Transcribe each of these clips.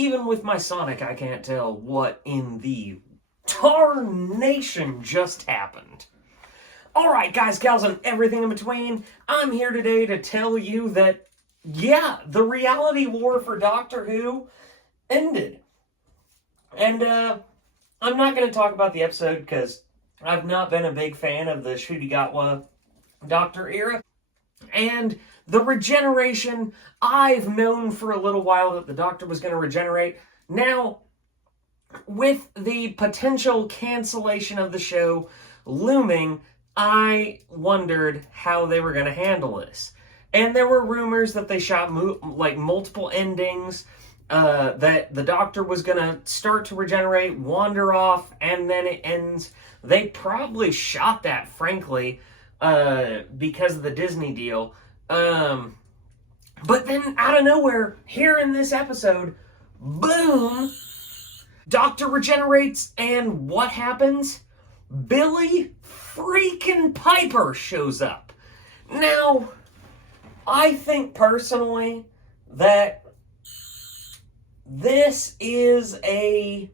Even with my Sonic, I can't tell what in the tarnation just happened. Alright, guys, gals, and everything in between, I'm here today to tell you that, yeah, the reality war for Doctor Who ended. And, I'm not going to talk about the episode because I've not been a big fan of the Ncuti Gatwa Doctor era. And the regeneration, I've known for a little while that the Doctor was going to regenerate. Now, with the potential cancellation of the show looming, I wondered how they were going to handle this. And there were rumors that they shot multiple endings, that the Doctor was going to start to regenerate, wander off, and then it ends. They probably shot that, frankly, because of the Disney deal. But then, out of nowhere, here in this episode, boom, Doctor regenerates, and what happens? Billie freaking Piper shows up. Now, I think personally that this is a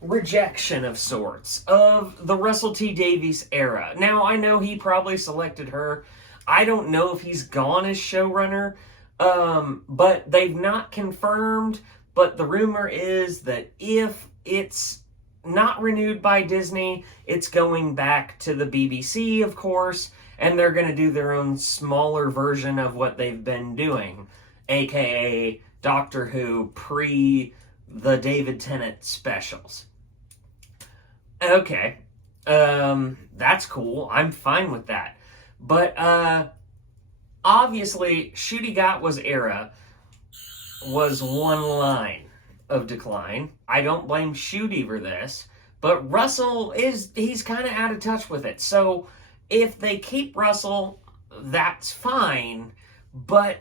rejection of sorts of the Russell T Davies era. Now, I know he probably selected her. I don't know if he's gone as showrunner, but they've not confirmed. But the rumor is that if it's not renewed by Disney, it's going back to the BBC, of course, and they're going to do their own smaller version of what they've been doing, aka Doctor Who pre the David Tennant specials. Okay, that's cool. I'm fine with that. But obviously, Ncuti Gatwa's era was one line of decline. I don't blame Ncuti for this, but Russell he's kind of out of touch with it. So if they keep Russell, that's fine, but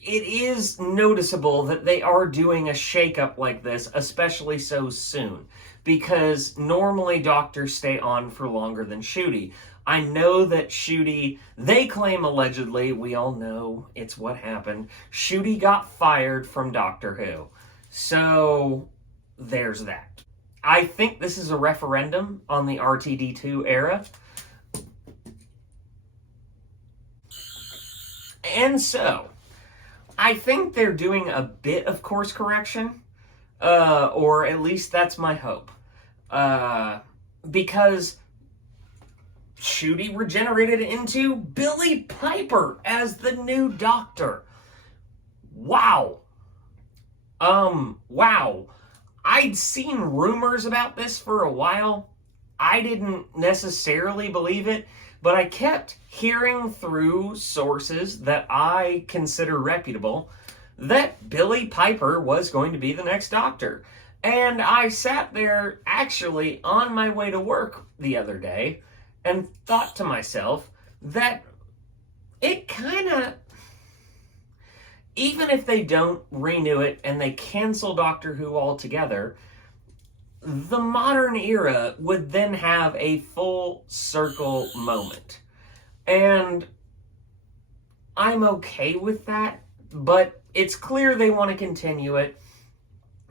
it is noticeable that they are doing a shakeup like this, especially so soon, because normally doctors stay on for longer than Ncuti. I know that Ncuti, they claim allegedly, we all know it's what happened, Ncuti got fired from Doctor Who. So, there's that. I think this is a referendum on the RTD2 era. And so, I think they're doing a bit of course correction, or at least that's my hope. Because Ncuti regenerated into Billie Piper as the new Doctor. Wow. Wow. I'd seen rumors about this for a while. I didn't necessarily believe it, but I kept hearing through sources that I consider reputable that Billie Piper was going to be the next Doctor. And I sat there actually on my way to work the other day and thought to myself that it kind of, even if they don't renew it and they cancel Doctor Who altogether, the modern era would then have a full circle moment. And I'm okay with that, but it's clear they want to continue it.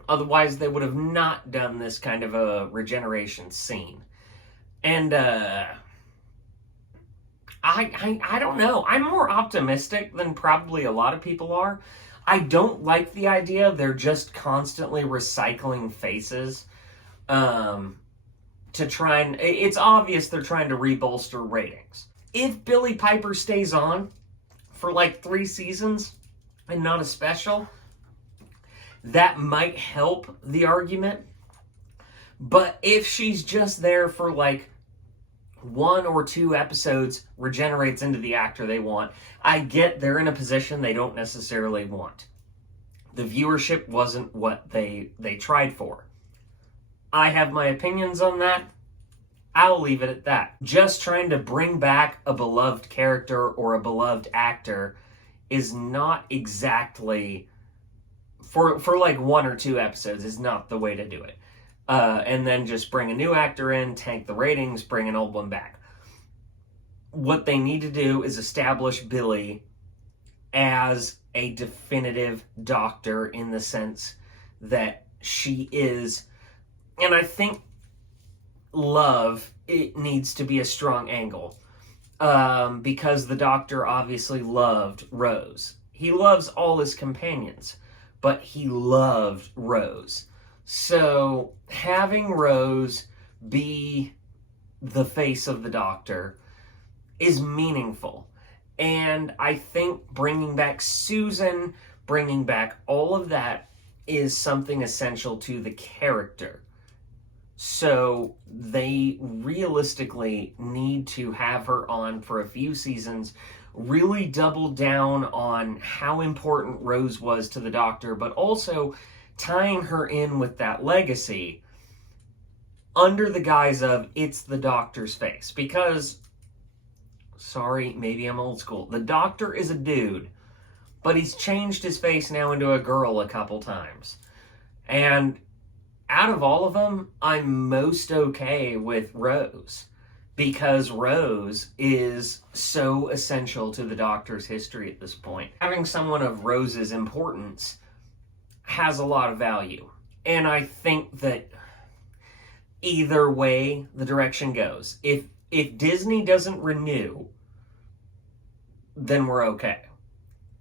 Otherwise, they would have not done this kind of a regeneration scene. And, I don't know. I'm more optimistic than probably a lot of people are. I don't like the idea they're just constantly recycling faces to try and... It's obvious they're trying to rebolster ratings. If Billie Piper stays on for like 3 seasons and not a special, that might help the argument. But if she's just there for like 1 or 2 episodes, regenerates into the actor they want, I get they're in a position they don't necessarily want. The viewership wasn't what they tried for. I have my opinions on that. I'll leave it at that. Just trying to bring back a beloved character or a beloved actor is not exactly, for like 1 or 2 episodes, is not the way to do it. And then just bring a new actor in, tank the ratings, bring an old one back. What they need to do is establish Billie as a definitive Doctor, in the sense that she is. And I think love, it needs to be a strong angle. Because the Doctor obviously loved Rose. He loves all his companions, but he loved Rose. So having Rose be the face of the Doctor is meaningful. And I think bringing back Susan, bringing back all of that is something essential to the character. So they realistically need to have her on for a few seasons, really double down on how important Rose was to the Doctor, but also tying her in with that legacy under the guise of it's the Doctor's face. Because, sorry, maybe I'm old school, the Doctor is a dude, but he's changed his face now into a girl a couple times. And out of all of them, I'm most okay with Rose, because Rose is so essential to the Doctor's history at this point. Having someone of Rose's importance has a lot of value. And I think that either way the direction goes, if Disney doesn't renew, then we're okay.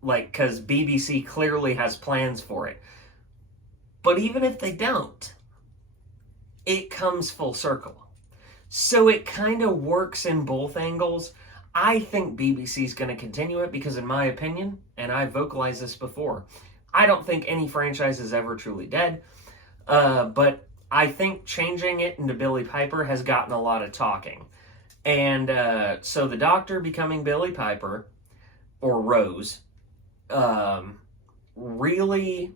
Like, because BBC clearly has plans for it. But even if they don't, it comes full circle. So it kind of works in both angles. I think BBC's going to continue it because, in my opinion, and I've vocalized this before, I don't think any franchise is ever truly dead. But I think changing it into Billie Piper has gotten a lot of talking. And so the Doctor becoming Billie Piper, or Rose, really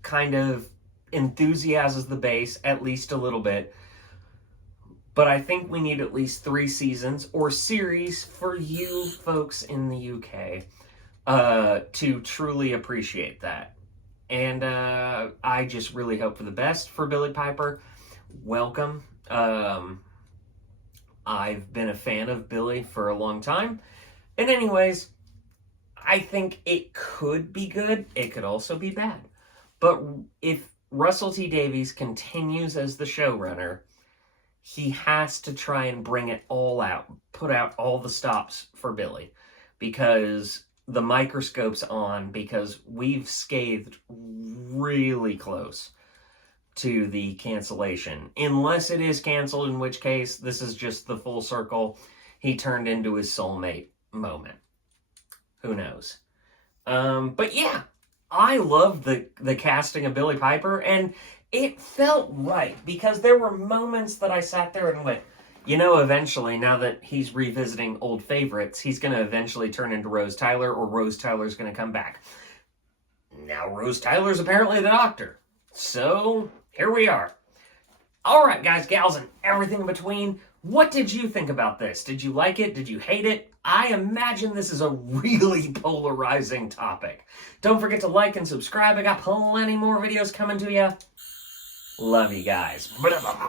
kind of enthusiasms the base at least a little bit. But I think we need at least 3 seasons or series for you folks in the UK to truly appreciate that. And I just really hope for the best for Billie Piper. Welcome. I've been a fan of Billie for a long time. And anyways, I think it could be good. It could also be bad. But if Russell T Davies continues as the showrunner, he has to try and bring it all out, put out all the stops for Billie, because the microscope's on, because we've scathed really close to the cancellation. Unless it is canceled, in which case this is just the full circle. He turned into his soulmate moment. Who knows? But yeah, I love the casting of Billie Piper, and it felt right, because there were moments that I sat there and went, you know, eventually, now that he's revisiting old favorites, he's going to eventually turn into Rose Tyler, or Rose Tyler's going to come back. Now Rose Tyler's apparently the Doctor. So, here we are. Alright, guys, gals, and everything in between, what did you think about this? Did you like it? Did you hate it? I imagine this is a really polarizing topic. Don't forget to like and subscribe. I got plenty more videos coming to you. Love you guys.